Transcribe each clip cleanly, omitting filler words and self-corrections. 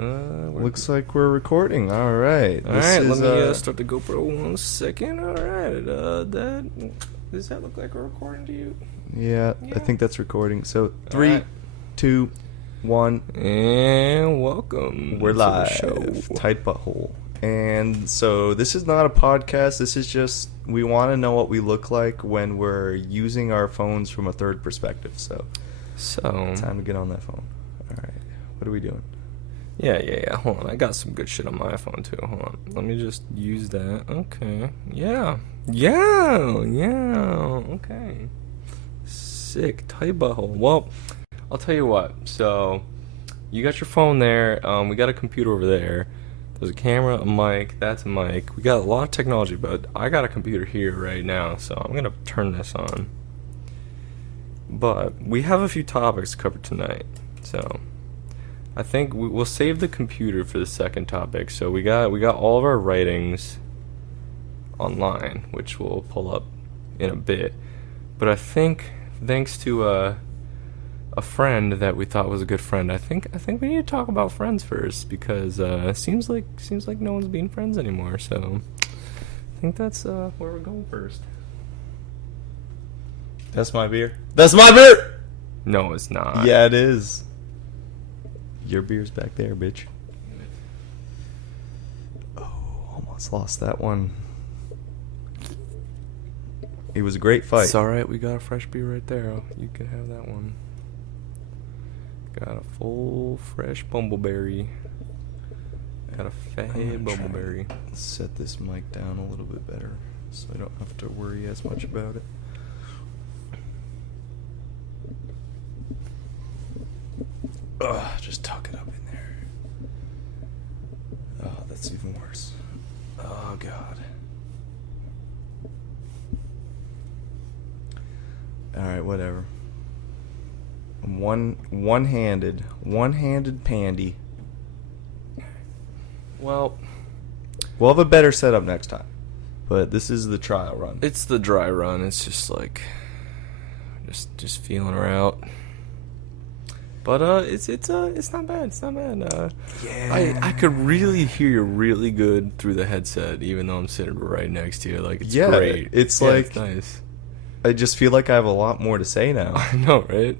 Looks like we're recording. All right. Let me start the GoPro 1 second. All right. Does that look like a recording to you? Yeah, I think that's recording. So 3, 2, 1, and welcome. We're live. To the show. Tight butthole. And so this is not a podcast. This is just we want to know what we look like when we're using our phones from a third perspective. So time to get on that phone. All right. What are we doing? Yeah. Hold on. I got some good shit on my phone, too. Hold on. Let me just use that. Okay. Yeah. Okay. Sick. Tight butthole. Well, I'll tell you what. So, you got your phone there. We got a computer over there. There's a camera, a mic. That's a mic. We got a lot of technology, but I got a computer here right now, so I'm going to turn this on. But we have a few topics to cover tonight, so I think we'll save the computer for the second topic. So we got all of our writings online, which we'll pull up in a bit. But I think thanks to a friend that we thought was a good friend, I think we need to talk about friends first, because it seems like no one's being friends anymore. So I think that's where we're going first. That's my beer. That's my beer. No, it's not. Yeah, it is. Your beer's back there, bitch. Oh, almost lost that one. It was a great fight. It's alright, we got a fresh beer right there. You can have that one. Got a full fresh bumbleberry. Got a fat bumbleberry. Set this mic down a little bit better so I don't have to worry as much about it. Just tuck it up in there. Oh, that's even worse. Oh, God. Alright, whatever. One-handed pandy. Well, we'll have a better setup next time. But this is the trial run. It's the dry run. It's just like just feeling her out. But it's not bad. It's not bad. Yeah. I could really hear you really good through the headset, even though I'm sitting right next to you. Like, it's great. It's like it's nice. I just feel like I have a lot more to say now. I know, right?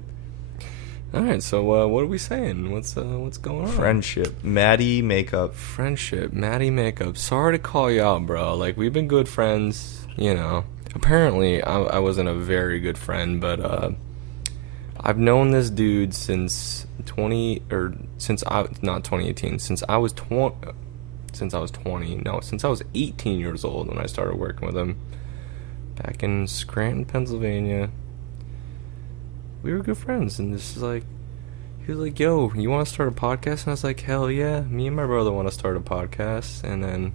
All right. So what are we saying? What's going on? Friendship, Maddie makeup. Friendship, Maddie makeup. Sorry to call you out, bro. Like, we've been good friends, you know. Apparently, I wasn't a very good friend, but I've known this dude since 2018. Since I was 18 years old when I started working with him back in Scranton, Pennsylvania. We were good friends, and he was like, "Yo, you want to start a podcast?" And I was like, "Hell yeah, me and my brother want to start a podcast." And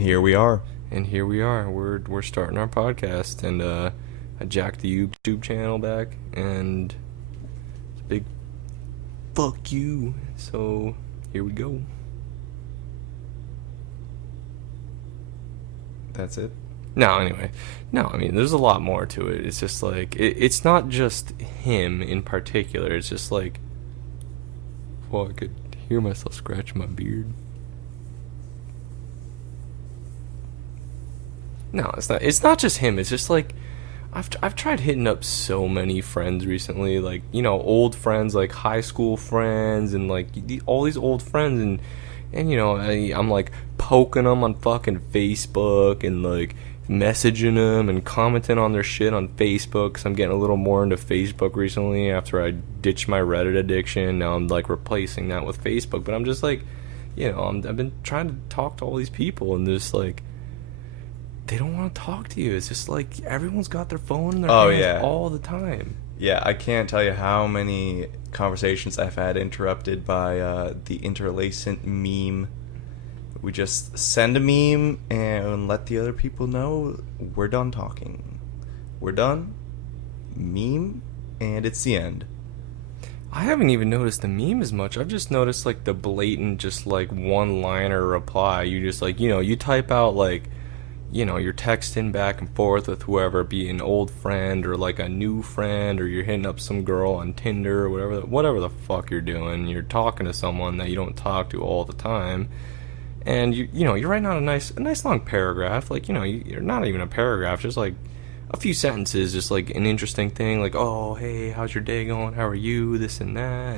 here we are. We're starting our podcast, and I jacked the YouTube channel back, and it's a big fuck you. So here we go. That's it. I mean, there's a lot more to it. It's just like it's not just him in particular. It's just like, well, I could hear myself scratching my beard. No, it's not just him. It's just like I've tried hitting up so many friends recently, like, you know, old friends, like high school friends, and like all these old friends, and you know, I'm like poking them on fucking Facebook and like messaging them and commenting on their shit on Facebook, because I'm getting a little more into Facebook recently after I ditched my Reddit addiction. Now I'm like replacing that with Facebook, but I'm just like, you know, I've been trying to talk to all these people, and just like, they don't want to talk to you. It's just like everyone's got their phone in their hands all the time. Yeah, I can't tell you how many conversations I've had interrupted by the interlacent meme. We just send a meme and let the other people know we're done talking. We're done. Meme, and it's the end. I haven't even noticed the meme as much. I've just noticed like the blatant, just like one-liner reply. You just like, you know, you type out like, you're texting back and forth with whoever, be an old friend or like a new friend, or you're hitting up some girl on Tinder or whatever the fuck you're doing. You're talking to someone that you don't talk to all the time, and you're writing out a nice long paragraph, like you're not even a paragraph, just like a few sentences, just like an interesting thing, like, oh, hey, how's your day going? How are you? This and that,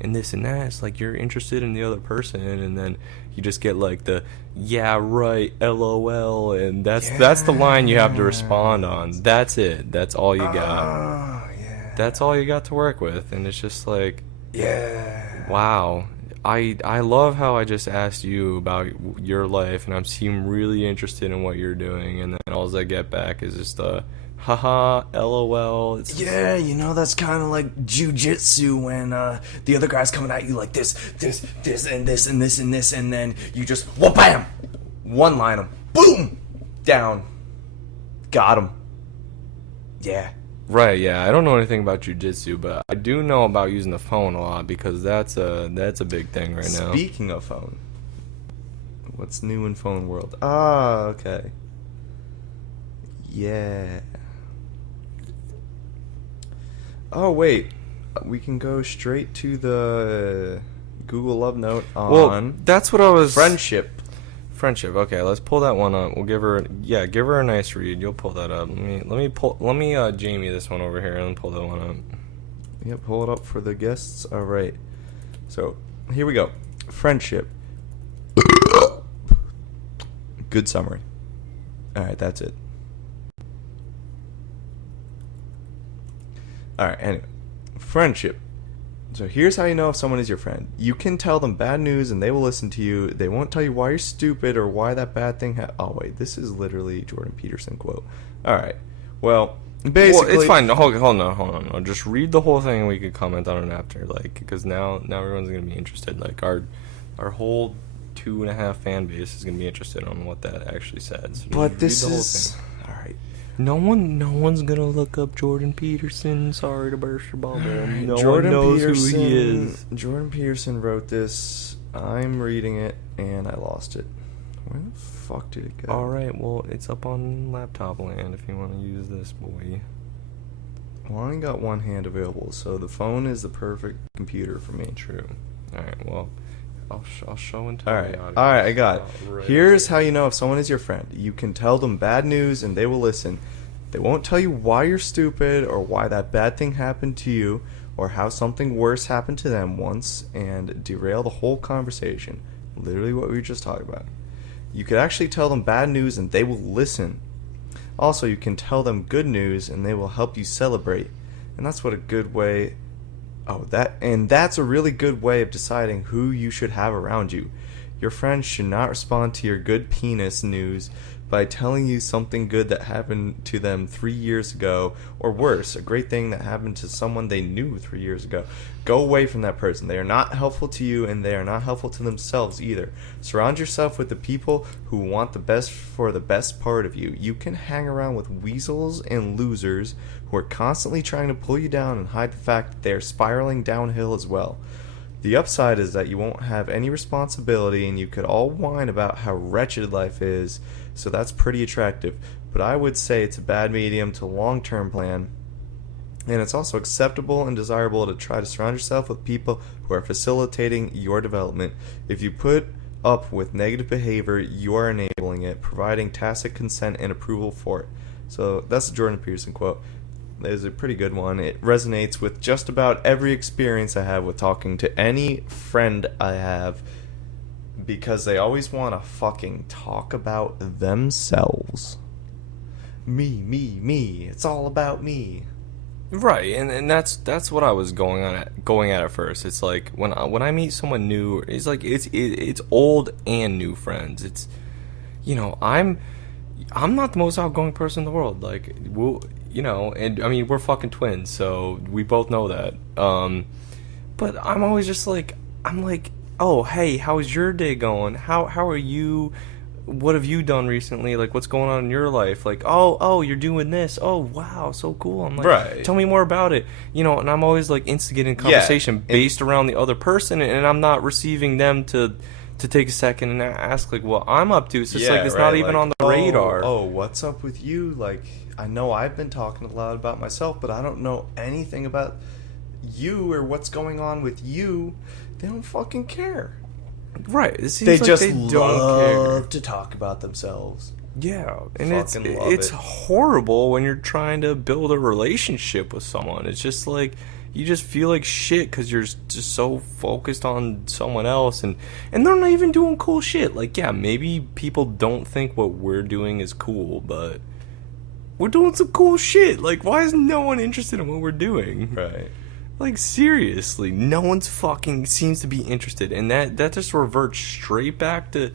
and this and that. It's like you're interested in the other person, and then you just get like the yeah right LOL, and that's the line you have to respond on. That's it. That's all you got. Yeah. That's all you got to work with, and it's just like, Yeah. wow. I love how I just asked you about your life, and I seem really interested in what you're doing, and then all I get back is just a haha LOL. It's Yeah, that's kind of like jujitsu when the other guy's coming at you like this, and this, and this, and this, and then you just wha-bam, one-line him, boom, down, got him. Yeah. right. Yeah, I don't know anything about jujitsu, but I do know about using the phone a lot, because that's a big thing right now. Speaking of phone, what's new in phone world? Ah, okay. Yeah. Oh, wait. We can go straight to the Google Love Note on Well, that's what I was... friendship. Friendship. Okay, let's pull that one up. We'll give her a nice read. You'll pull that up. Let me Jamie this one over here and pull that one up. Yep, pull it up for the guests. All right. So, here we go. Friendship. Good summary. All right, that's it. Alright, anyway. Friendship. So here's how you know if someone is your friend. You can tell them bad news and they will listen to you. They won't tell you why you're stupid or why that bad thing oh, wait. This is literally Jordan Peterson quote. Alright. Well, basically... Well, it's fine. Hold on. I'll just read the whole thing and we can comment on it after. Like, because now everyone's going to be interested. Like, our whole 2.5 fan base is going to be interested on what that actually says. So but this is... Alright. No one's gonna look up Jordan Peterson. Sorry to burst your bubble. No Jordan one knows Peterson, who he is. Jordan Peterson wrote this. I'm reading it and I lost it. Where the fuck did it go? Alright, well, it's up on laptop land if you want to use this, boy. Well, I only got one hand available, so the phone is the perfect computer for me. True. Alright, well, I'll show and tell. Alright, I got it. Right. Here's how you know if someone is your friend. You can tell them bad news and they will listen. They won't tell you why you're stupid or why that bad thing happened to you or how something worse happened to them once and derail the whole conversation. Literally what we were just talking about. You could actually tell them bad news and they will listen. Also, you can tell them good news and they will help you celebrate. And that's what a good way... that's a really good way of deciding who you should have around you. Your friends should not respond to your good penis news by telling you something good that happened to them 3 years ago, or worse, a great thing that happened to someone they knew 3 years ago. Go away from that person. They are not helpful to you, and they are not helpful to themselves either. Surround yourself with the people who want the best for the best part of you. You can hang around with weasels and losers who are constantly trying to pull you down and hide the fact that they are spiraling downhill as well. The upside is that you won't have any responsibility and you could all whine about how wretched life is, so that's pretty attractive. But I would say it's a bad medium to long-term plan, and it's also acceptable and desirable to try to surround yourself with people who are facilitating your development. If you put up with negative behavior, you are enabling it, providing tacit consent and approval for it. So that's a Jordan Peterson quote. It's a pretty good one. It resonates with just about every experience I have with talking to any friend I have, because they always want to fucking talk about themselves. Me. It's all about me. Right, and that's what I was going at first. It's like when I meet someone new, it's like it's old and new friends. It's I'm not the most outgoing person in the world. Like and I mean we're fucking twins, so we both know that. But I'm always just like oh hey, how's your day going? How are you? What have you done recently? Like, what's going on in your life? Like, oh, you're doing this. Oh, wow, so cool. I'm like, right. Tell me more about it. And I'm always like instigating conversation based around the other person, and I'm not receiving them to to take a second and ask, like, what I'm up to. It's just like, it's right, not even on the radar. Oh, what's up with you? Like, I know I've been talking a lot about myself, but I don't know anything about you or what's going on with you. They don't fucking care. Right. It seems They like just they don't love care. to talk about themselves. Yeah, and Fucking love it's it. horrible when you're trying to build a relationship with someone. It's just like you just feel like shit because you're just so focused on someone else, and they're not even doing cool shit. Like, yeah, maybe people don't think what we're doing is cool, but we're doing some cool shit. Like, why is no one interested in what we're doing? Right. Like, seriously, no one's fucking seems to be interested, and that just reverts straight back to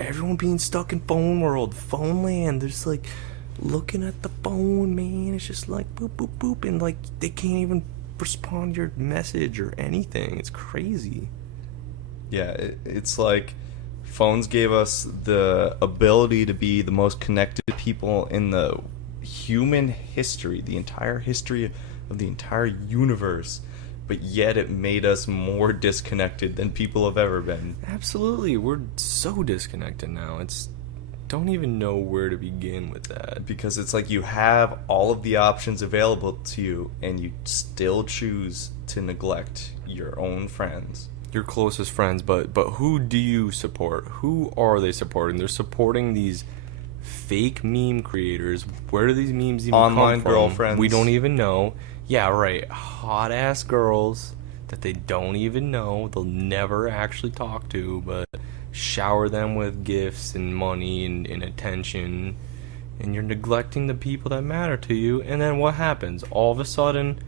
everyone being stuck in phone world, phone land. They're just like looking at the phone, man. It's just like boop, boop, boop, and like they can't even respond to your message or anything. It's crazy. Yeah, it's like phones gave us the ability to be the most connected people in the human history, the entire history of the entire universe, but yet it made us more disconnected than people have ever been. Absolutely, we're so disconnected now. Don't even know where to begin with that. Because it's like you have all of the options available to you, and you still choose to neglect your own friends. Your closest friends, but who do you support? Who are they supporting? They're supporting these fake meme creators. Where do these memes even Online come from? girlfriends. We don't even know. Yeah, right. Hot ass girls that they don't even know. They'll never actually talk to, but shower them with gifts and money and attention, and you're neglecting the people that matter to you. And then what happens? All of a sudden,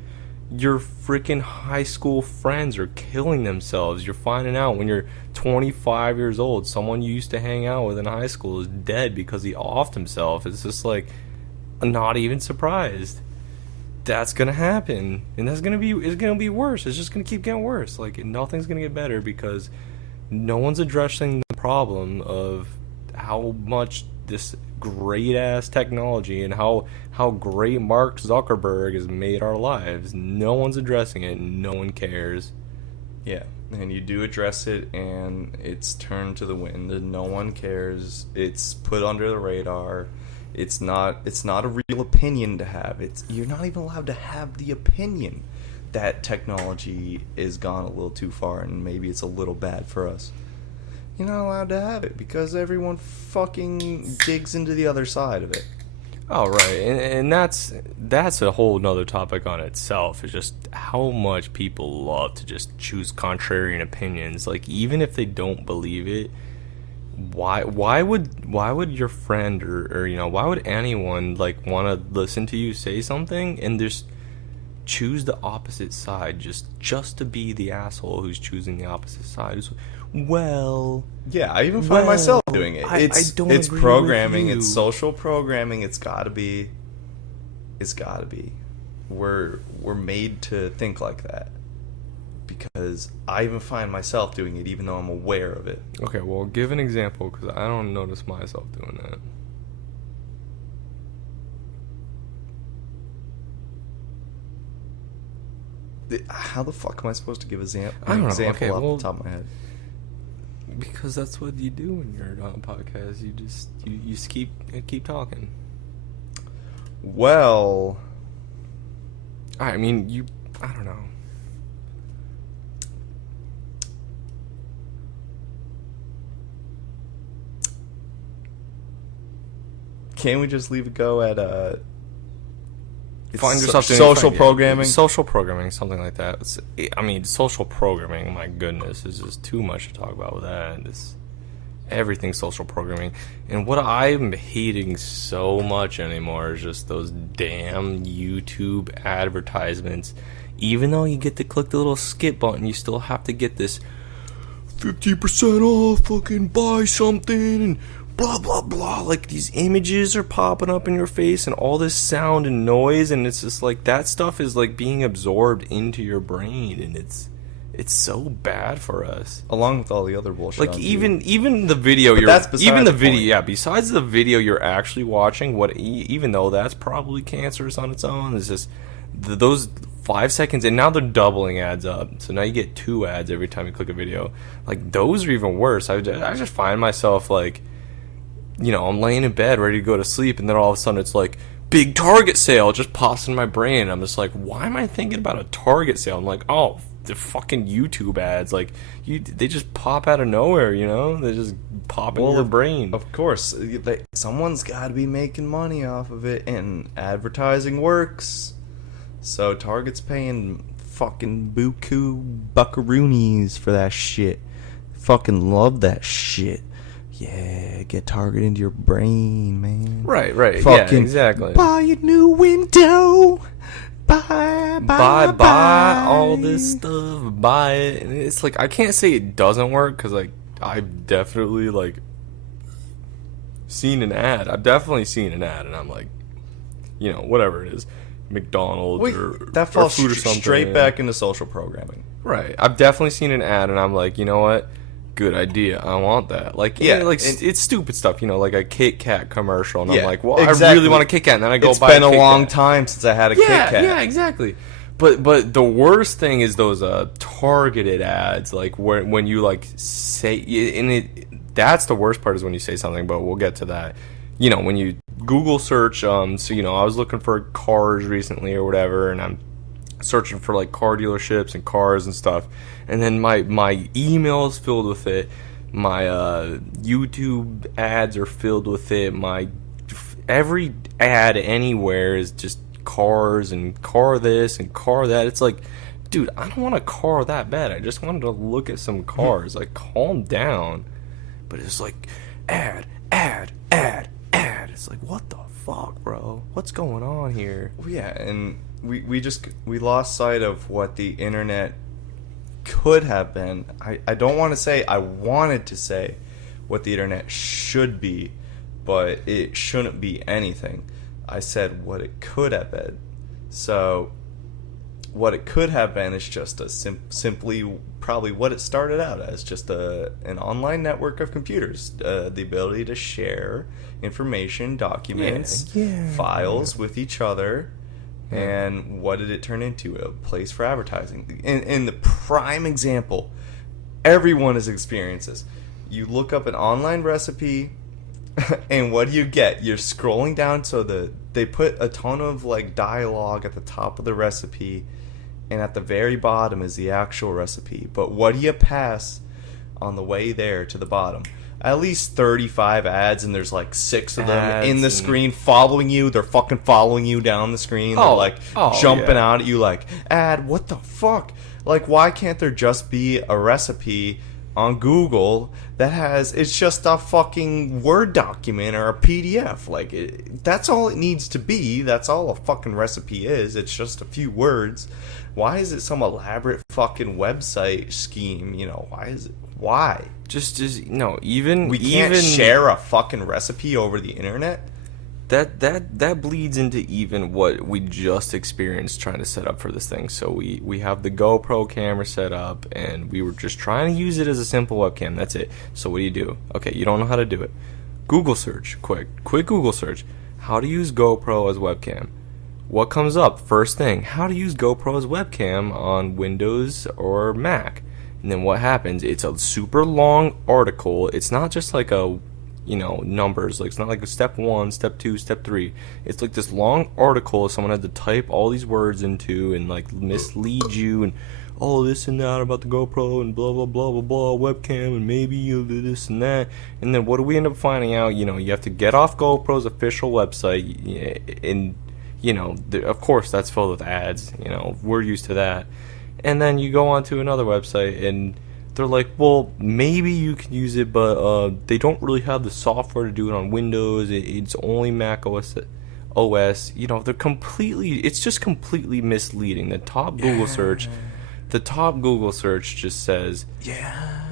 your freaking high school friends are killing themselves. You're finding out when you're 25 years old, someone you used to hang out with in high school is dead because he offed himself. It's just like, I'm not even surprised. That's gonna happen, and it's gonna be worse. It's just gonna keep getting worse. Like, nothing's gonna get better because no one's addressing the problem of how much this great ass technology and how great Mark Zuckerberg has made our lives. No one's addressing it, and no one cares. Yeah, and you do address it, and it's turned to the wind, and no one cares. It's put under the radar. It's not a real opinion to have. You're not even allowed to have the opinion that technology is gone a little too far, and maybe it's a little bad for us. You're not allowed to have it because everyone fucking digs into the other side of it. Oh, right, and that's a whole nother topic on itself. It's just how much people love to just choose contrarian opinions. Like, even if they don't believe it, why would your friend or why would anyone like want to listen to you say something and just choose the opposite side just to be the asshole who's choosing the opposite side? Well, yeah, I even find myself doing it. I don't it's agree programming, with you. it's social programming. It's gotta be. We're made to think like that. Because I even find myself doing it, even though I'm aware of it. Okay, well, give an example, because I don't notice myself doing that. How the fuck am I supposed to give I don't an know. example Okay, off well, the top of my head? Because that's what you do when you're on a podcast. You just keep talking. Well, I mean, I don't know. can't we just leave it go at Find yourself doing social anything. programming? Social programming, something like that. Social programming, my goodness, is just too much to talk about with that. Everything's social programming. And what I'm hating so much anymore is just those damn YouTube advertisements. Even though you get to click the little skip button, you still have to get this 50% off, fucking buy something, and blah blah blah. Like, these images are popping up in your face and all this sound and noise, and it's just like that stuff is like being absorbed into your brain, and it's so bad for us. Along with all the other bullshit. Like, even the video besides the video you're actually watching, even though that's probably cancerous on its own, it's just those 5 seconds, and now they're doubling ads up. So now you get 2 ads every time you click a video. Like, those are even worse. I just find myself, like, I'm laying in bed ready to go to sleep, and then all of a sudden it's like, big Target sale. It just pops in my brain. I'm just like, why am I thinking about a Target sale? I'm like, oh, the fucking YouTube ads. Like, they just pop out of nowhere, They just pop in your brain. Of course. Someone's got to be making money off of it, and advertising works. So Target's paying fucking buku buckaroonies for that shit. Fucking love that shit. Yeah, get Target into your brain, man. Right. Fucking yeah, exactly. Buy a new window. Buy all this stuff. Buy it. And it's like, I can't say it doesn't work, because, like, I've definitely, like, seen an ad. I've definitely seen an ad, and I'm like, whatever it is. McDonald's that falls or food or something. Straight back into social programming. Right. I've definitely seen an ad, and I'm like, you know what? Good idea. I want that. Like, it's stupid stuff, like a Kit Kat commercial, and I'm like, well, exactly. I really want a Kit Kat, and then I go buy a Kit Kat. It's been a long time since I had a Kit Kat. Yeah, exactly. But the worst thing is those targeted ads, like when you like say, and that's the worst part, is when you say something, but we'll get to that. When you Google search, so I was looking for cars recently or whatever, and I'm searching for like car dealerships and cars and stuff, and then my email is filled with it, my YouTube ads are filled with it, my every ad anywhere is just cars and car this and car that. It's like, dude, I don't want a car that bad. I just wanted to look at some cars. Like, calm down. But it's like ad. It's like, what the fuck, bro? What's going on here? Well, yeah, and we lost sight of what the internet could have been. I don't want to say, I wanted to say what the internet should be, but it shouldn't be anything. I said what it could have been. So what it could have been is just a simply probably what it started out as, just an online network of computers, the ability to share information, documents, files with each other. And what did it turn into? A place for advertising. In the prime example, everyone has experienced this. You look up an online recipe, and what do you get? You're scrolling down, so they put a ton of like dialogue at the top of the recipe, and at the very bottom is the actual recipe. But what do you pass on the way there to the bottom? At least 35 ads, and there's like 6 of them in the screen following you. They're fucking following you down the screen. They're like jumping out at you like, ad, what the fuck? Like, why can't there just be a recipe on Google that it's just a fucking Word document or a PDF? Like, that's all it needs to be. That's all a fucking recipe is. It's just a few words. Why is it some elaborate fucking website scheme? Why? Just no. We can't share a fucking recipe over the internet. That bleeds into even what we just experienced trying to set up for this thing. So we have the GoPro camera set up, and we were just trying to use it as a simple webcam. That's it. So what do? Okay, you don't know how to do it. Google search, quick Google search. How to use GoPro as webcam. What comes up? First thing, how to use GoPro as webcam on Windows or Mac. And then what happens? It's a super long article. It's not just like a, numbers. Like, it's not like a step 1, step 2, step 3. It's like this long article someone had to type all these words into and like mislead you and all this and that about the GoPro and blah blah blah blah blah webcam, and maybe you'll do this and that. And then what do we end up finding out? You have to get off GoPro's official website, and of course that's filled with ads. We're used to that. And then you go onto another website, and they're like, well, maybe you can use it, but they don't really have the software to do it on Windows. It's only Mac OS. It's just completely misleading. The top Google search just says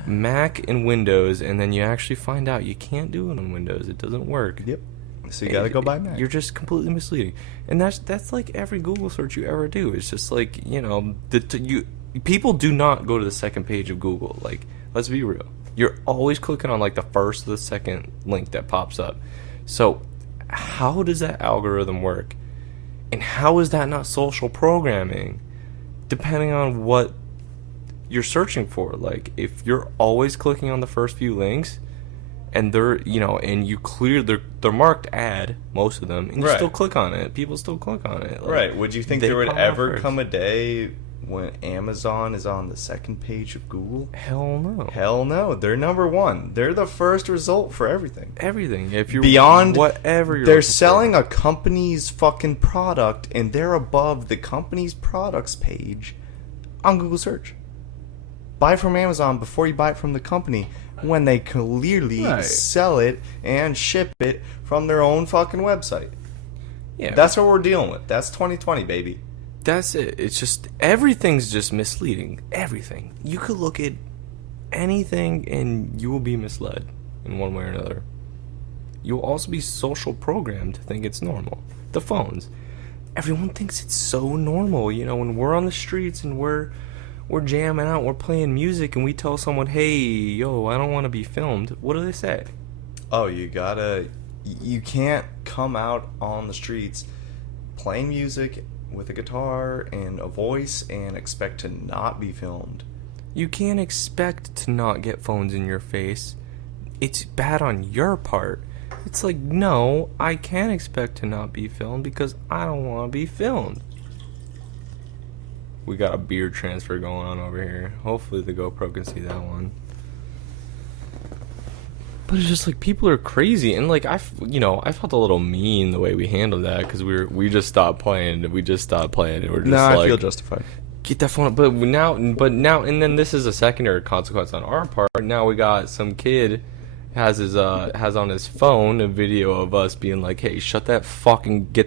Mac and Windows, and then you actually find out you can't do it on Windows. It doesn't work. Yep. So you gotta go buy Mac. You're just completely misleading, and that's like every Google search you ever do. It's just like people do not go to the second page of Google. Like, let's be real. You're always clicking on like the first or the second link that pops up. So how does that algorithm work? And how is that not social programming? depending on what you're searching for. Like, if you're always clicking on the first few links, and they're, and you clear, they're marked ad, most of them, and you Right. still click on it. People still click on it. Like, Right. Would you think they there would come out ever first. come a day when Amazon is on the second page of Google? Hell no. Hell no. They're number one. They're the first result for everything. Everything. If you're Beyond whatever you're they're looking selling for. a company's fucking product, and they're above the company's products page on Google search. Buy from Amazon before you buy it from the company, when they clearly Right. sell it and ship it from their own fucking website. Yeah, That's what we're dealing with. That's 2020, baby. that's it. It's just everything's just misleading. Everything. You could look at anything and you will be misled in one way or another. You'll also be social programmed to think it's normal. The phones. Everyone thinks it's so normal, when we're on the streets and we're jamming out, we're playing music, and we tell someone, "Hey, yo, I don't want to be filmed." What do they say? Oh, you can't come out on the streets playing music with a guitar and a voice and expect to not be filmed. You can't expect to not get phones in your face. It's bad on your part. It's like, no, I can't expect to not be filmed because I don't want to be filmed. We got a beard transfer going on over here. Hopefully the GoPro can see that one. But it's just like, people are crazy, and like I felt a little mean the way we handled that, because we just stopped playing. And we're just I like, feel justified. get that phone up. But now, and then this is a secondary consequence on our part. Now we got some kid has on his phone a video of us being like, "Hey, get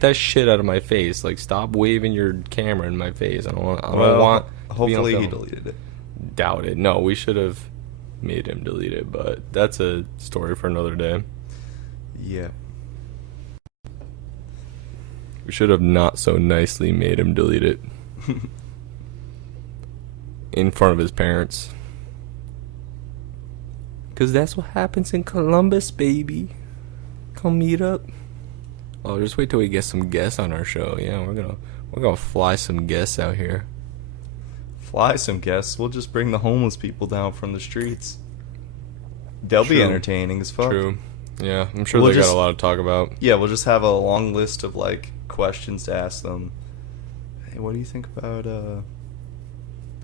that shit out of my face! Like, stop waving your camera in my face. I don't want." Hopefully to be he on film." deleted it. Doubt it. No, we should have made him delete it, but that's a story for another day. Yeah. We should have not so nicely made him delete it in front of his parents. Because that's what happens in Columbus, baby. Come meet up. Oh, just wait till we get some guests on our show. Yeah, we're gonna fly some guests out here. Fly some guests. We'll just bring the homeless people down from the streets. They'll be True. entertaining as fuck. True. Yeah, I'm sure We'll they just- got a lot to talk about. Yeah, we'll just have a long list of questions to ask them. Hey, what do you think about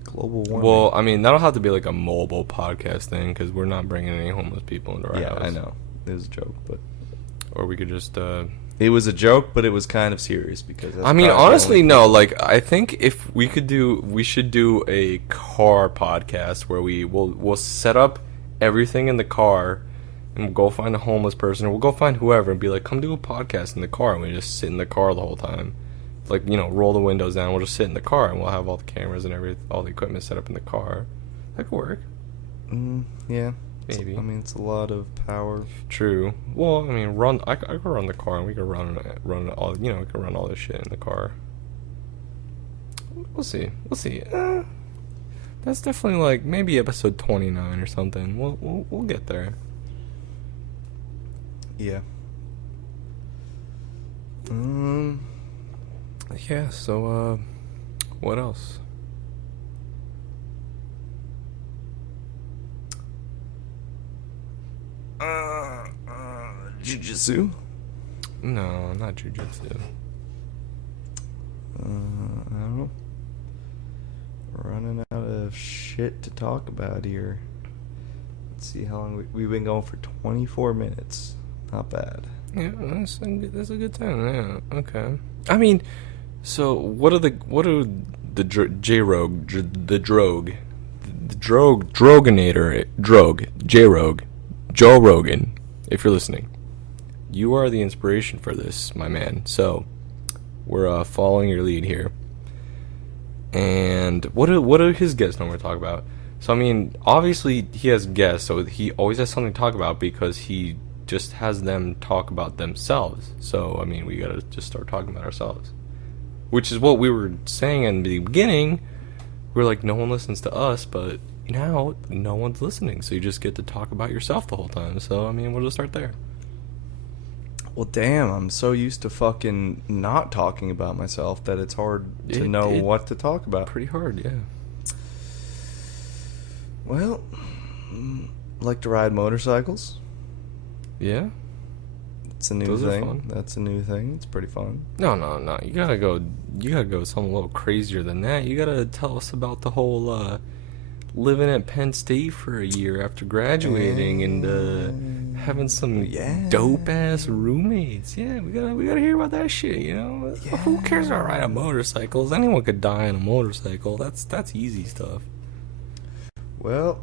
global warming? Well, I mean, that'll have to be like a mobile podcast thing, because we're not bringing any homeless people into our yeah, house. I know. It was a joke, but Or we could just it was a joke, but it was kind of serious because that's I mean, probably the honestly, only no. people- Like, I think if we should do a car podcast where we'll set up everything in the car, and we'll go find a homeless person, or we'll go find whoever, and be like, "Come do a podcast in the car," and we just sit in the car the whole time. Like, roll the windows down. We'll just sit in the car, and we'll have all the cameras and all the equipment set up in the car. That could work. Yeah, Maybe. I mean, it's a lot of power. True. Well, I mean, I could run the car, and we could run all. We could run all this shit in the car. We'll see. That's definitely like maybe episode 29 or something. We'll get there. Yeah. Yeah. So, what else? Jiu-jitsu? No, not jujitsu. I don't know. Running out of shit to talk about here. Let's see how long we've been going for 24 minutes. Not bad. Yeah, that's a good time. Yeah. Okay. I mean, so what are the J-Rogue, Joe Rogan, if you're listening, you are the inspiration for this, my man. So we're following your lead here. And what do his guests normally talk about? So I mean, obviously he has guests, so he always has something to talk about because he just has them talk about themselves. So I mean, we gotta just start talking about ourselves, which is what we were saying in the beginning. We're like, no one listens to us, but now no one's listening, so you just get to talk about yourself the whole time. So I mean, we'll just start there. Well, damn, I'm so used to fucking not talking about myself that it's hard to know what to talk about. Pretty hard, yeah. Well, like to ride motorcycles. Yeah? It's a new Those are thing. fun. That's a new thing. It's pretty fun. No. You gotta go something a little crazier than that. You gotta tell us about the whole living at Penn State for a year after graduating and having some dope ass roommates. Yeah, we gotta hear about that shit, you know? Yeah. Who cares about riding motorcycles? Anyone could die on a motorcycle. That's easy stuff. Well,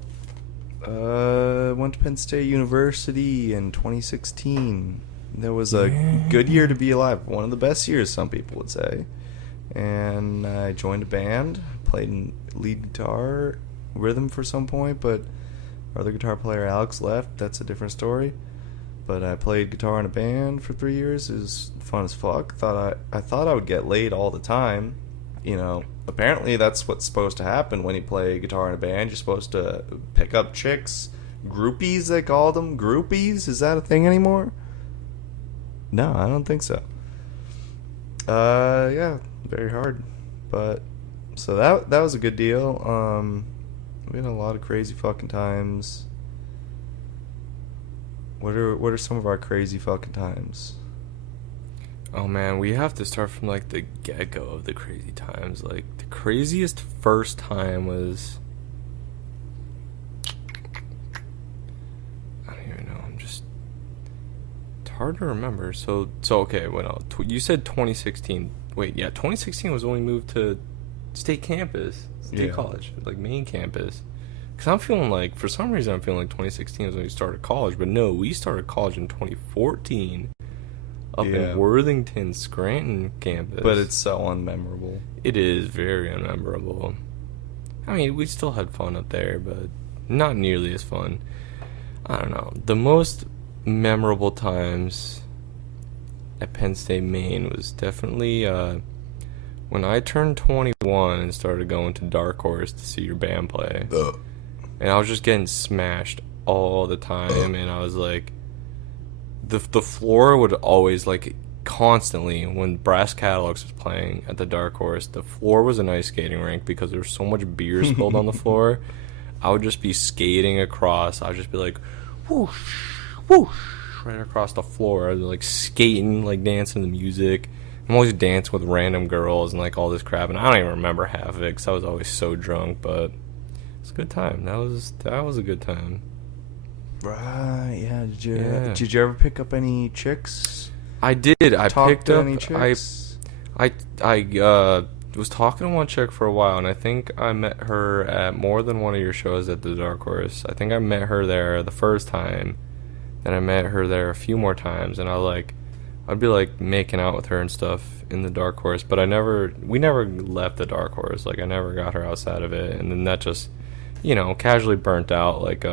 went to Penn State University in 2016. That was a good year to be alive. One of the best years, some people would say. And I joined a band, played lead guitar, rhythm for some point, but our other guitar player, Alex, left. That's a different story. But I played guitar in a band for 3 years. It was fun as fuck. I thought I would get laid all the time. You know, apparently that's what's supposed to happen when you play guitar in a band. You're supposed to pick up chicks. Groupies, they call them. Groupies? Is that a thing anymore? No, I don't think so. Yeah, very hard. But, so that was a good deal. We had a lot of crazy fucking times. What are some of our crazy fucking times? Oh man, we have to start from like the get-go of the crazy times. Like the craziest first time was, I don't even know. It's hard to remember. So okay. Well, you said 2016. Wait, yeah, 2016 was when we moved to State Campus, State College, like main campus. Because I'm feeling like, for some reason, I'm feeling like 2016 was when we started college. But no, we started college in 2014. Up in Worthington, Scranton campus. But it's so unmemorable. It is very unmemorable. I mean, we still had fun up there, but not nearly as fun. I don't know. The most memorable times at Penn State, Maine was definitely when I turned 21 and started going to Dark Horse to see your band play. And I was just getting smashed all the time, and I was like, the floor would always, like, constantly, when Brass Catalogs was playing at the Dark Horse, the floor was an ice skating rink because there was so much beer spilled on the floor. I would just be skating across. I would just be like, whoosh, whoosh, right across the floor. I was like skating, like dancing to the music. I'm always dancing with random girls and like all this crap, and I don't even remember half of it because I was always so drunk, but it's a good time. That was a good time. Right, yeah. Did you ever pick up any chicks? I did. I picked up any chicks? I was talking to one chick for a while, and I think I met her at more than one of your shows at the Dark Horse. I think I met her there the first time, then I met her there a few more times, and I'd be like making out with her and stuff in the Dark Horse, but we never left the Dark Horse. Like I never got her outside of it, and then that just, casually burnt out like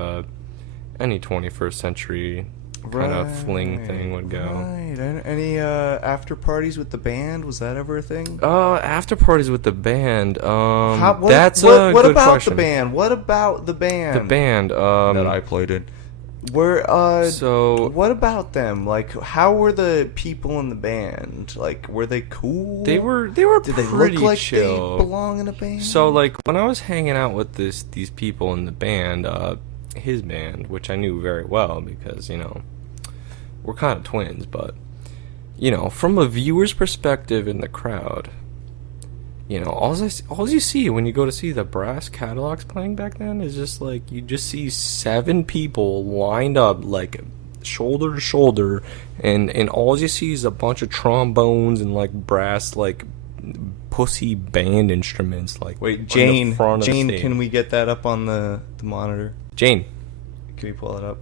any 21st century kind of fling thing would go. Right. Any after parties with the band? Was that ever a thing? After parties with the band. What Good about question. the band? What about the band? The band that I played in. So what about them? Like, how were the people in the band? Like, were they cool? They were. Did they look like chill. they belong in a band? So like when I was hanging out with these people in the band, his band, which I knew very well because we're kind of twins, but from a viewer's perspective in the crowd, all you see when you go to see the Brass Catalogs playing back then is just like you just see 7 people lined up like shoulder to shoulder, and all you see is a bunch of trombones and like brass like pussy band instruments. Like, wait, Jane, Jane, can we get that up on the monitor? Jane, can we pull it up?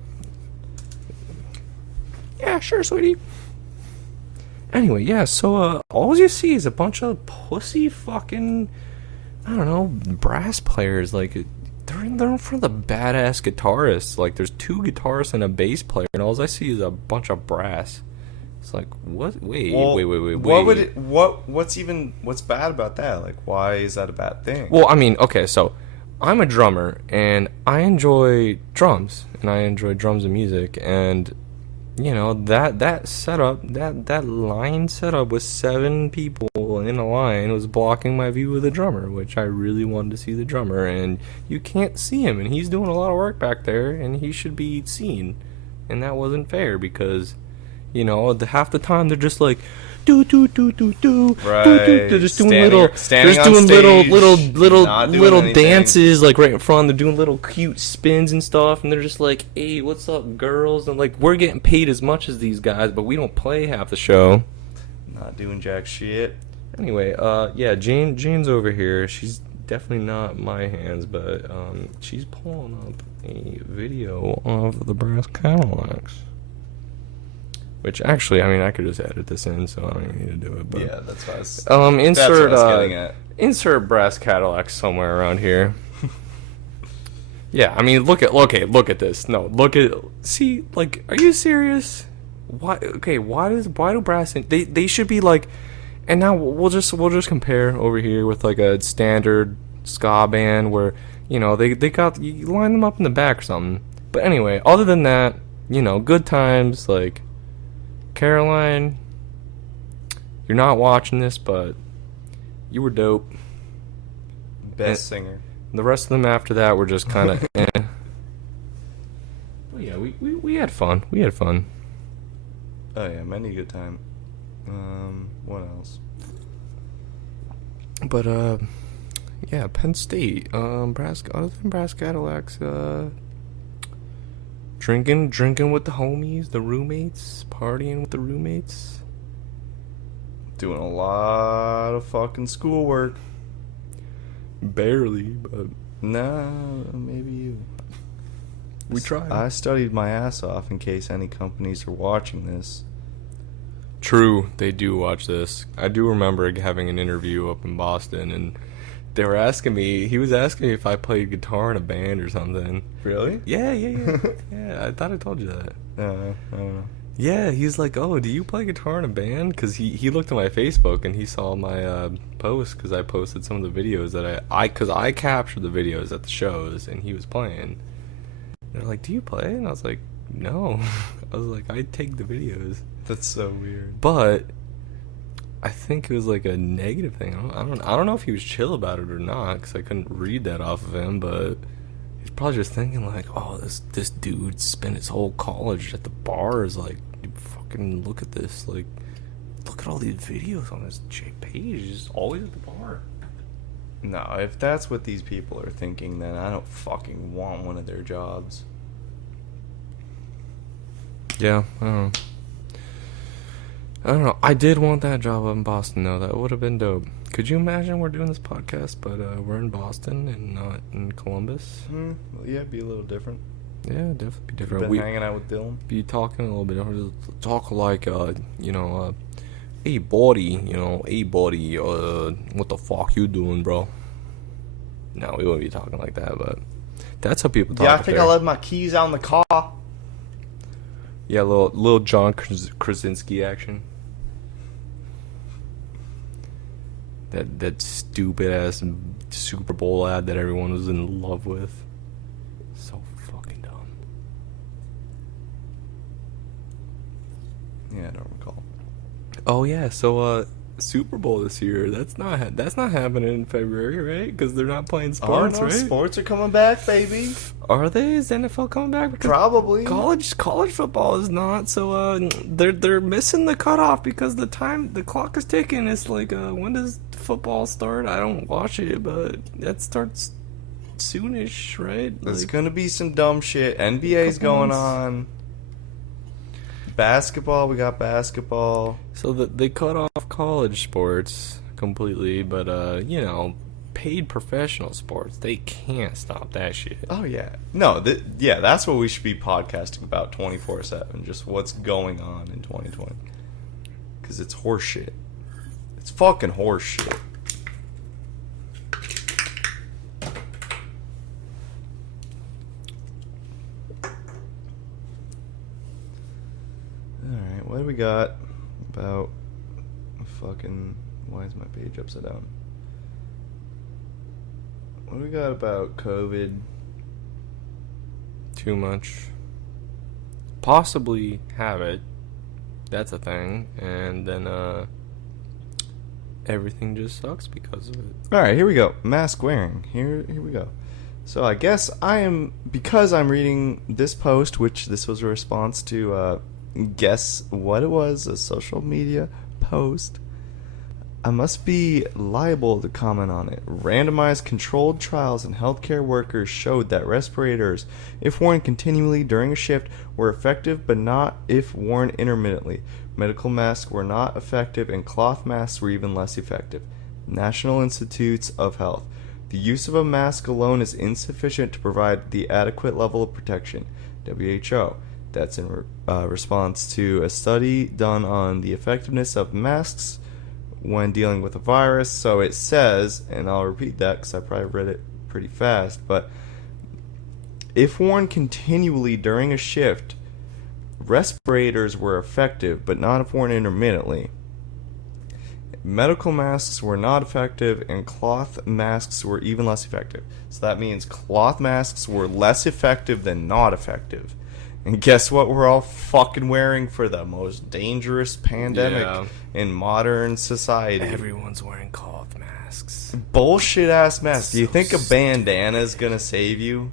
Yeah, sure, sweetie. Anyway, yeah, so all you see is a bunch of pussy fucking, I don't know, brass players. Like, they're in front of the badass guitarists. Like, there's 2 guitarists and a bass player, and all I see is a bunch of brass. It's like, what? Wait. What's bad about that? Like, why is that a bad thing? Well, I mean, okay, so I'm a drummer, and I enjoy drums, and I enjoy drums and music, and you know, that setup, that line setup with 7 people in a line was blocking my view of the drummer, which I really wanted to see the drummer, and you can't see him, and he's doing a lot of work back there, and he should be seen, and that wasn't fair because, you know, half the time they're just like, do do do do do, Right. do do. They're just doing Standing on doing stage, little not doing little anything. dances like right in front. They're doing little cute spins and stuff, and they're just like, "Hey, what's up, girls?" And like, we're getting paid as much as these guys, but we don't play half the show. Not doing jack shit. Anyway, yeah, Jane's over here. She's definitely not my hands, but she's pulling up a video of the brass Cadillacs. Which actually, I mean, I could just edit this in, so I don't even need to do it. But Yeah, that's what I was, insert that's what I was getting at. insert brass Cadillacs somewhere around here. Yeah, I mean, look at this. No, see, like, are you serious? Why? Okay, why do brass? They should be like, and now we'll just compare over here with like a standard ska band where, you know, they got, you line them up in the back or something. But anyway, other than that, you know, good times. Like, Caroline, you're not watching this, but you were dope. Best singer. The rest of them after that were just kind of eh. But yeah, we had fun. We had fun. Oh yeah, many a good time. What else? But yeah, Penn State. Brass. Other than brass Cadillacs, drinking with the homies, the roommates, partying with the roommates. Doing a lot of fucking schoolwork. Barely, but No, maybe you. we tried. I studied my ass off in case any companies are watching this. True, they do watch this. I do remember having an interview up in Boston, and they were asking me. He was asking me if I played guitar in a band or something. Really? Yeah. Yeah, I thought I told you that. I don't know. Yeah, he's like, "Oh, do you play guitar in a band?" Because he looked at my Facebook and he saw my post because I posted some of the videos that I captured the videos at the shows and he was playing. They're like, "Do you play?" And I was like, "No." I was like, "I take the videos." That's so weird. But I think it was like a negative thing. I don't know if he was chill about it or not because I couldn't read that off of him. But he's probably just thinking like, "Oh, this dude spent his whole college at the bars. Like, dude, fucking look at this. Like, look at all these videos on this page. He's just always at the bar." No, if that's what these people are thinking, then I don't fucking want one of their jobs. Yeah, I don't know. I don't know. I did want that job up in Boston, though. That would have been dope. Could you imagine we're doing this podcast, but we're in Boston and not in Columbus? Well, yeah, it'd be a little different. Yeah, definitely be different. Been hanging out with Dylan. Be talking a little bit. Talk like, hey, buddy, what the fuck you doing, bro? No, we wouldn't be talking like that, but that's how people talk. Yeah, I up think there. I left my keys out in the car. Yeah, little John Krasinski action. That stupid ass Super Bowl ad that everyone was in love with. So fucking dumb. Yeah, I don't recall. Oh yeah, so Super Bowl this year. That's not happening in February, right? Because they're not playing sports, right? Sports are coming back, baby. Are they? Is the NFL coming back? Because Probably. college football is not. So they're missing the cutoff because the clock is ticking. It's like when does football start? I don't watch it, but that starts soonish, right? There's Like, gonna be some dumb shit. NBA's going months. on. Basketball, we got basketball. so that they cut off college sports completely, but paid professional sports, they can't stop that shit. Oh yeah, no, that's what we should be podcasting about 24/7. Just what's going on in 2020, because it's horse shit. It's fucking horse shit. Alright, what do we got about fucking... Why is my page upside down? What do we got about COVID? Too much. possibly have it. That's a thing. And then everything just sucks because of it. All right, here we go. Mask wearing. Here we go. So I guess because I'm reading this post, which this was a response to, guess what it was, a social media post. I must be liable to comment on it. Randomized controlled trials in healthcare workers showed that respirators, if worn continually during a shift, were effective, but not if worn intermittently. Medical masks were not effective, and cloth masks were even less effective. National Institutes of Health. The use of a mask alone is insufficient to provide the adequate level of protection. WHO. That's in response to a study done on the effectiveness of masks when dealing with a virus. So it says, and I'll repeat that because I probably read it pretty fast, but if worn continually during a shift, respirators were effective, but not if worn intermittently. Medical masks were not effective, and cloth masks were even less effective. So that means cloth masks were less effective than not effective. And guess what we're all fucking wearing for the most dangerous pandemic in modern society? Everyone's wearing cloth masks. Bullshit ass masks. Do you So think a bandana is gonna save you?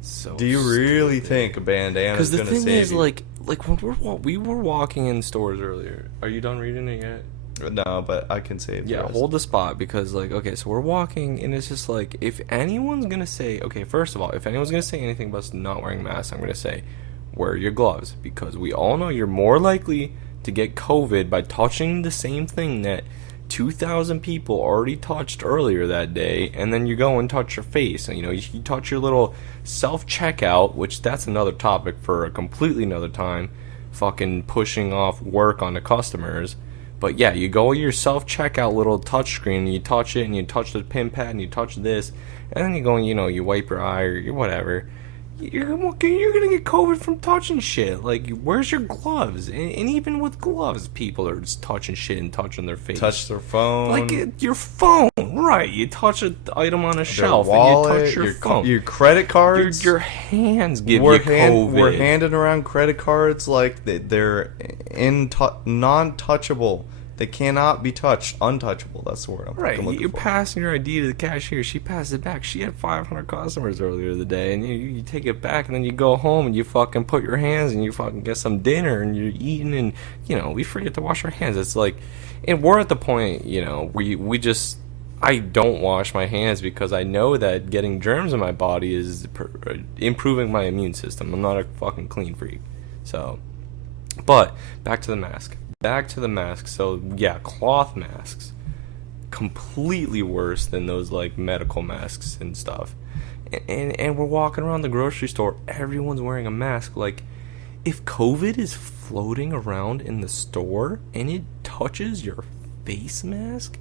So Do you really think a bandana is gonna save you? Because the thing is, like when we were walking in stores earlier. Are you done reading it yet? No, but I can save Yeah, the rest. hold the spot because, like, okay, so we're walking, and it's just like, if anyone's gonna say, okay, first of all, if anyone's gonna say anything about us not wearing masks, I'm gonna say, wear your gloves, because we all know you're more likely to get COVID by touching the same thing that 2,000 people already touched earlier that day, and then you go and touch your face, and, you know, you touch your little self-checkout, which that's another topic for a completely another time, fucking pushing off work on the customers. But yeah, you go to your self-checkout little touch screen, and you touch it, and you touch the pin pad, and you touch this, and then you go and, you know, you wipe your eye or whatever. You're gonna get COVID from touching shit. Like, where's your gloves? And even with gloves, people are just touching shit and touching their face. Touch their phone. Like, your phone, right. You touch an item on a shelf, wallet, and you touch your phone. Your credit cards. Your hands give you COVID. We're handing around credit cards like they're non-touchable. They cannot be touched. Untouchable. That's the word I'm Right, looking you're for. passing your ID to the cashier. She passes it back. She had 500 customers earlier the day, and you take it back, and then you go home and you fucking put your hands and you fucking get some dinner and you're eating, and you know we forget to wash our hands. It's like, and we're at the point, you know, we just. I don't wash my hands because I know that getting germs in my body is improving my immune system. I'm not a fucking clean freak, so. But back to the mask. So yeah, cloth masks, completely worse than those like medical masks and stuff. And we're walking around the grocery store, everyone's wearing a mask. Like, if COVID is floating around in the store and it touches your face mask,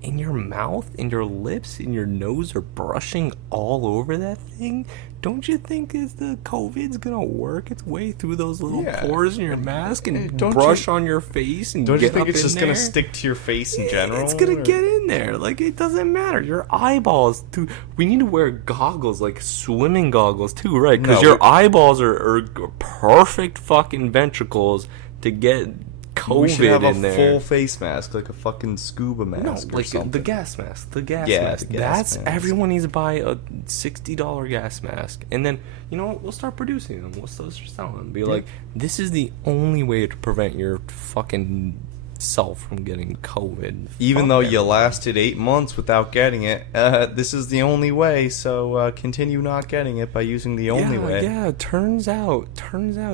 and your mouth and your lips and your nose are brushing all over that thing, don't you think the COVID's gonna work its way through those little pores in your mask and brush on your face and don't get you think up it's in just there? gonna stick to your face in general? It's gonna get in there. Like, it doesn't matter. Your eyeballs too. We need to wear goggles, like swimming goggles too, right? Because your eyeballs are perfect fucking ventricles to get COVID we should have in a there. full face mask, like a fucking scuba mask. No, or like something. the gas mask. The gas Yeah, mask. the gas That's mask. everyone needs to buy a $60 gas mask, and then you know what? We'll start producing them. We'll start selling them. Be like, this is the only way to prevent your fucking self from getting COVID. Even Fuck though you everyone. lasted 8 months without getting it, this is the only way. So continue not getting it by using the only way. Yeah, turns out,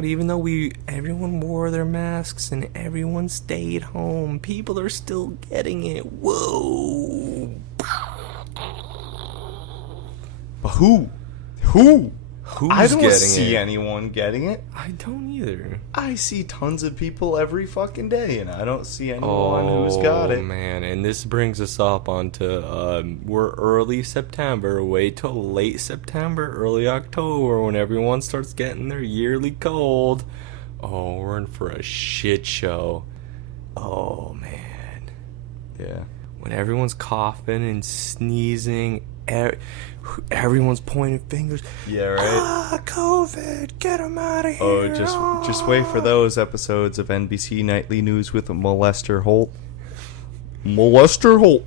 even though everyone wore their masks and everyone stayed home, people are still getting it. Whoa. But who? Who's I don't getting see it? anyone getting it. I don't either. I see tons of people every fucking day, and I don't see anyone who's got it. Oh, man, and this brings us up onto, we're early September, wait till late September, early October, when everyone starts getting their yearly cold. Oh, we're in for a shit show. Oh, man. Yeah. When everyone's coughing and sneezing everyone's pointing fingers. Yeah, right. COVID, get him out of here. Oh, just wait for those episodes of NBC Nightly News with Molester Holt. Molester Holt,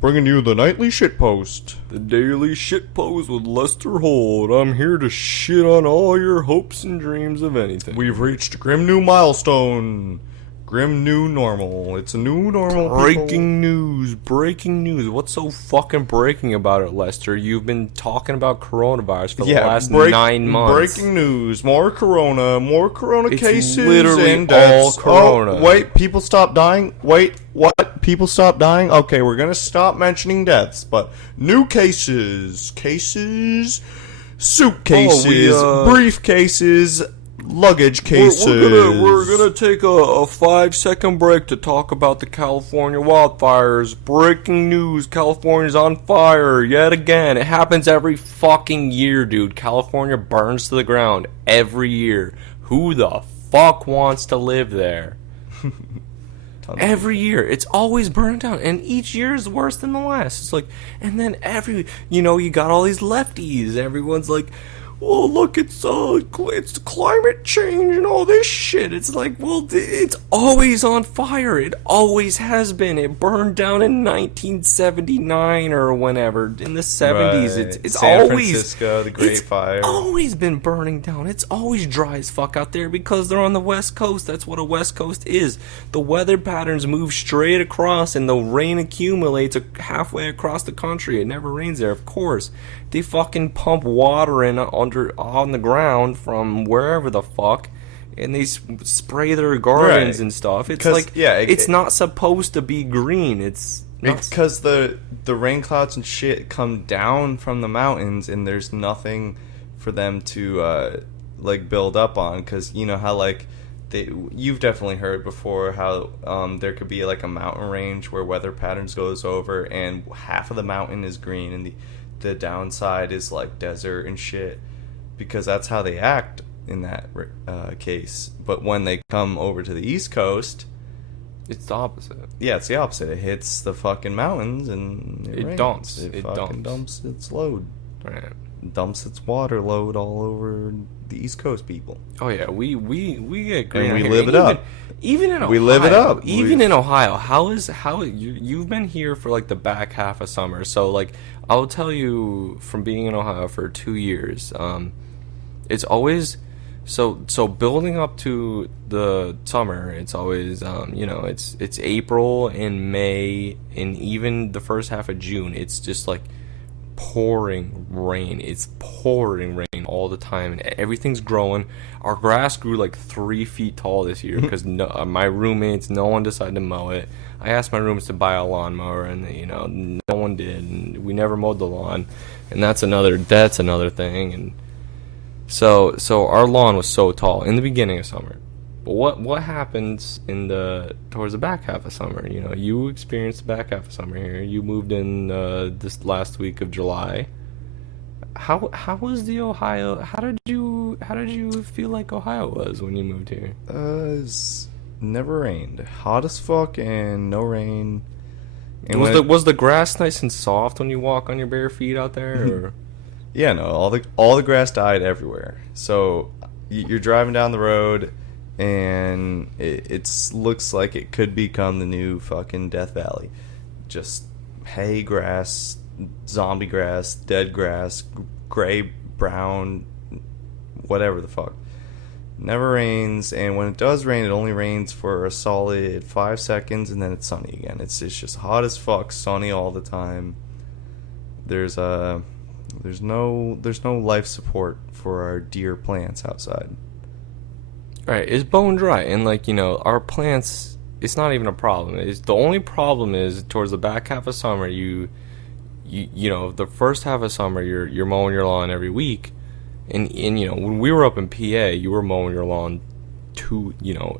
bringing you the nightly shitpost. The daily shitpost with Lester Holt. I'm here to shit on all your hopes and dreams of anything. We've reached a grim new milestone. Grim new normal. It's a new normal. Breaking news. What's so fucking breaking about it, Lester? You've been talking about coronavirus for the last 9 months. Breaking news. More corona It's cases literally and deaths. all corona. Oh, wait, people stop dying? Wait, what? People stop dying? Okay, we're going to stop mentioning deaths, but new cases. Suitcases. Briefcases. Luggage cases. We're gonna take a 5-second break to talk about the California wildfires. Breaking news: California's on fire yet again. It happens every fucking year, dude. California burns to the ground every year. Who the fuck wants to live there? Every year, it's always burned down, and each year is worse than the last. It's like, and then you got all these lefties. Everyone's like, well, look, it's climate change and all this shit. It's like, well, it's always on fire. It always has been. It burned down in 1979 or whenever, in the 70s. Right. It's San always Francisco, the Great Fire. It's always been burning down. It's always dry as fuck out there because they're on the West Coast. That's what a West Coast is. The weather patterns move straight across, and the rain accumulates halfway across the country. It never rains there, of course. They fucking pump water in on the ground from wherever the fuck, and they spray their gardens and stuff. It's like, it's not supposed to be green. It's because the rain clouds and shit come down from the mountains, and there's nothing for them to build up on. Because you know how you've definitely heard before how there could be like a mountain range where weather patterns goes over, and half of the mountain is green, and the downside is like desert and shit, because that's how they act in that case. But when they come over to the East Coast, it's the opposite. Yeah, it's the opposite. It hits the fucking mountains and it dumps. It dumps its load. Right. Dumps its water load all over the East Coast people. Oh yeah, we get green. And we live it up. Even in Ohio, we live it up. Even in Ohio, you've been here for like the back half of summer. So like, I'll tell you from being in Ohio for 2 years, it's always so building up to the summer. It's always it's April and May and even the first half of June. It's just like pouring rain. It's pouring rain all the time, and everything's growing. Our grass grew like 3 feet tall this year because my roommates, no one decided to mow it. I asked my roommates to buy a lawnmower, and no one did, and we never mowed the lawn, and that's another thing. And so our lawn was so tall in the beginning of summer. But what happens towards the back half of summer? You experienced the back half of summer here. You moved in this last week of July. How was the Ohio? How did you feel like Ohio was when you moved here? It's never rained. Hot as fuck and no rain. And was the grass nice and soft when you walk on your bare feet out there? Or? Yeah, no. All the grass died everywhere. So you're driving down the road, and it looks like it could become the new fucking Death Valley. Just hay grass, zombie grass, dead grass, gray, brown, whatever the fuck. Never rains, and when it does rain, it only rains for a solid 5 seconds, and then it's sunny again. It's just hot as fuck, sunny all the time. There's no life support for our dear plants outside. Right, it's bone dry, and our plants, it's not even a problem. The only problem is towards the back half of summer. You the first half of summer you're mowing your lawn every week, and when we were up in PA, you were mowing your lawn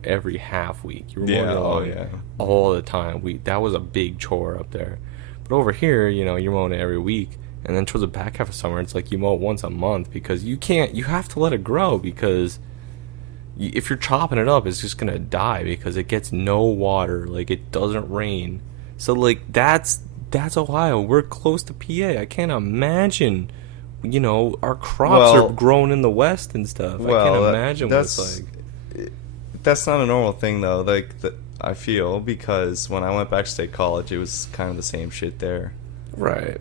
every half week. You were mowing your lawn all the time. That was a big chore up there. But over here, you're mowing it every week, and then towards the back half of summer, it's like you mow it once a month because you have to let it grow, because if you're chopping it up, it's just gonna die because it gets no water. Like, it doesn't rain. So that's that's Ohio. We're close to PA. I can't imagine, our crops are grown in the West and stuff. I can't imagine what it's like. That's not a normal thing, though. Like, I feel, because when I went back to state college, it was kind of the same shit there. Right.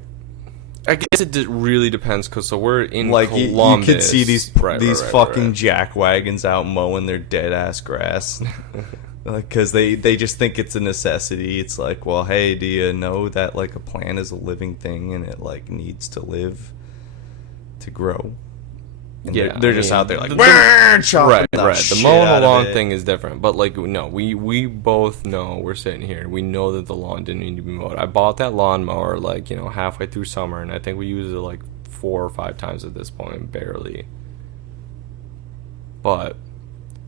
I guess it really depends, because we're in like Columbus. You could see these fucking jack wagons out mowing their dead ass grass, because they just think it's a necessity. It's like, well, hey, do you know that like a plant is a living thing and it like needs to live to grow? And they're just out there like right. The mowing the lawn thing is different, but like no, we both know, we're sitting here, we know that the lawn didn't need to be mowed. I bought that lawnmower like halfway through summer, and I think we used it like 4 or 5 times at this point, barely. But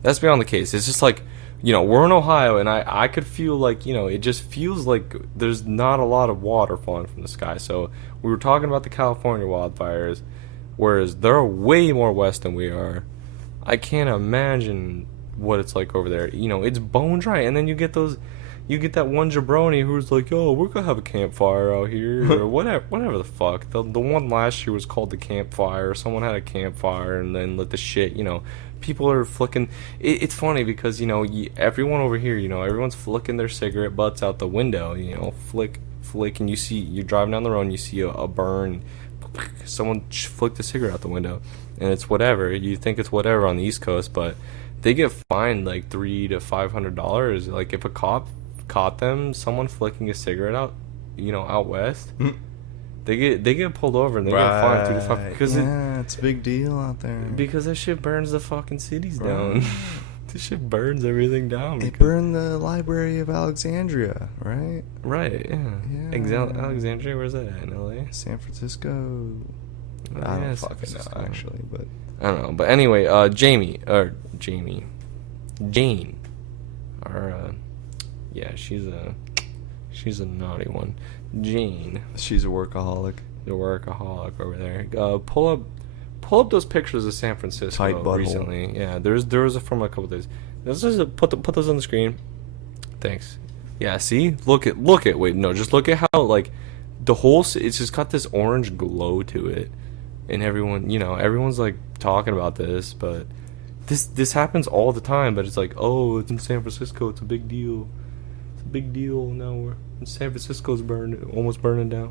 that's beyond the case. It's just like we're in Ohio, and I could feel like it just feels like there's not a lot of water falling from the sky. So we were talking about the California wildfires. Whereas they're way more west than we are. I can't imagine what it's like over there. It's bone dry, and then you get that one jabroni who's like, "Oh, we're gonna have a campfire out here," or whatever the fuck. The one last year was called the campfire. Someone had a campfire and then lit the shit. People are flicking. It's funny because everyone over here, everyone's flicking their cigarette butts out the window. Flick, and you're driving down the road and you see a burn. Someone flicked a cigarette out the window, and it's whatever. You think it's whatever on the East Coast, but they get fined like $300 to $500. Like if a cop caught them, someone flicking a cigarette out, out west, they get pulled over and they get fined $3 to $5 because it's a big deal out there. Because that shit burns the fucking cities down. This shit burns everything down. It burned the Library of Alexandria, right? Right, yeah. Alexandria, where's that at? In LA? San Francisco. I don't fucking know, actually, but I don't know. But anyway, Jane, she's a naughty one. Jane. She's a workaholic. The workaholic over there. Pull up those pictures of San Francisco recently. Yeah, there was from a couple days. Let's just put those on the screen. Thanks. Yeah, see? Look at wait, no, just look at how like the whole it's just got this orange glow to it. And everyone's like talking about this, but this happens all the time, but it's like, "Oh, it's in San Francisco, it's a big deal. It's a big deal now. San Francisco's almost burning down."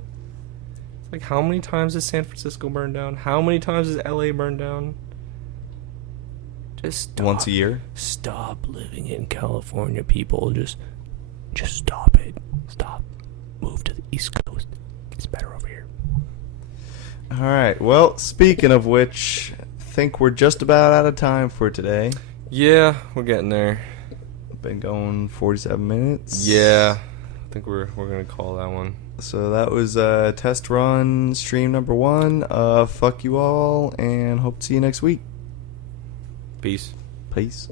Like, how many times has San Francisco burned down? How many times has LA burned down? Just stop. Once a year? Stop living in California, people. Just stop it. Stop. Move to the East Coast. It's better over here. Alright, well, speaking of which, I think we're just about out of time for today. Yeah, we're getting there. Been going 47 minutes. Yeah, I think we're gonna call that one. So that was test run stream number 1. Fuck you all, and hope to see you next week. Peace. Peace.